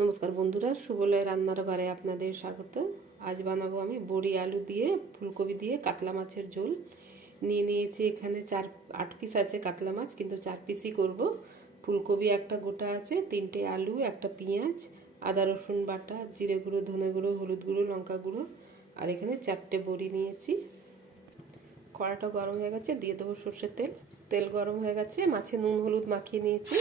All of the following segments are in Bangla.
নমস্কার বন্ধুরা, সুবলয় রান্নার ঘরে আপনাদের স্বাগত। আজ বানাবো আমি বড়ি আলু দিয়ে ফুলকপি দিয়ে কাতলা মাছের ঝোল। নিয়েছি এখানে 8 পিস আছে কাতলা মাছ, কিন্তু 4 পিসই করব। ফুলকপি একটা গোটা আছে, 3টে আলু, একটা পেঁয়াজ, আদা রসুন বাটা, জিরে গুঁড়ো, ধনে গুঁড়ো, হলুদ গুঁড়ো, লঙ্কা গুঁড়ো, আর এখানে 4টে বড়ি নিয়েছি। কড়াটা গরম হয়ে গেছে, দিয়ে দেবো সর্ষের তেল। তেল গরম হয়ে গেছে, মাছে নুন হলুদ মাখিয়ে নিয়েছি।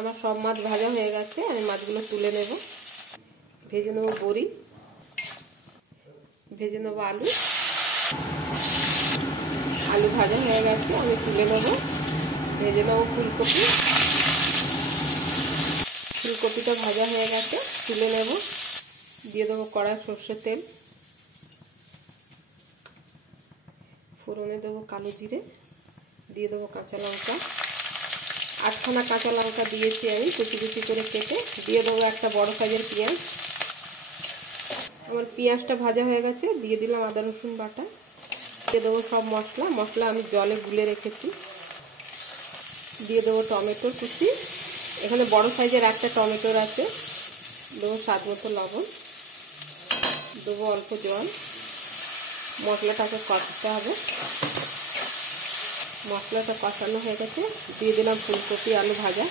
আমার সব মাছ ভাজা হয়ে গেছে, আমি মাছগুলো তুলে নেব। ভেজে নেব বড়ি, ভেজে নেব আলু। আলু ভাজা হয়ে গেছে, আমি তুলে নেব। ভেজে নেব ফুলকপি, ফুলকপিটা ভাজা হয়ে গেছে, তুলে নেব। দিয়ে দেবো কড়াই সর্ষের তেল, ফোড়নে দেবো কালো জিরে, দিয়ে দেবো কাঁচা লঙ্কা। 8খানা কাঁচা লঙ্কা দিয়েছি আমি কুচি কুচি করে কেটে। দিয়ে দেবো একটা বড় সাইজের পেঁয়াজ। আমার পেঁয়াজটা ভাজা হয়ে গেছে, দিয়ে দিলাম আদা রসুন বাটা। দিয়ে দেবো সব মশলা আমি জলে গুলে রেখেছি। দিয়ে দেবো টমেটো কুচি, এখানে বড় সাইজের একটা টমেটোর আছে। দেবো স্বাদ মতো লবণ, দেবো অল্প জল। মশলাটাকে কষতে হবে। মশলাটা কষানো হয়ে গেছে, দিয়ে দিলাম ফুলকপি আলু ভাজা।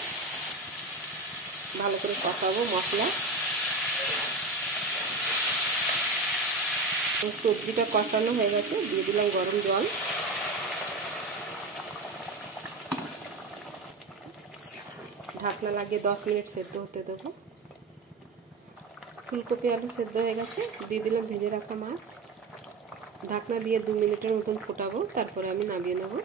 ভালো করে কষাবো মশলা। সবজিটা কষানো হয়ে গেছে, দিয়ে দিলাম গরম জল। ঢাকনা লাগিয়ে 10 মিনিট সেদ্ধ হতে দেবো। ফুলকপি আলু সেদ্ধ হয়ে গেছে, দিয়ে দিলাম ভেজে রাখা মাছ। ঢাকনা দিয়ে 2 মিনিটের মতন ফোটাবো, তারপরে আমি নামিয়ে নেব।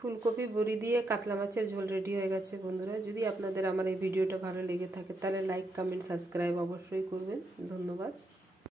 ফুলকপি বড়ি দিয়ে কাতলা মাছের ঝোল রেডি হয়ে গেছে বন্ধুরা। যদি আপনাদের আমার এই ভিডিওটা ভালো লেগে থাকে তাহলে লাইক, কমেন্ট, সাবস্ক্রাইব অবশ্যই করবেন। ধন্যবাদ।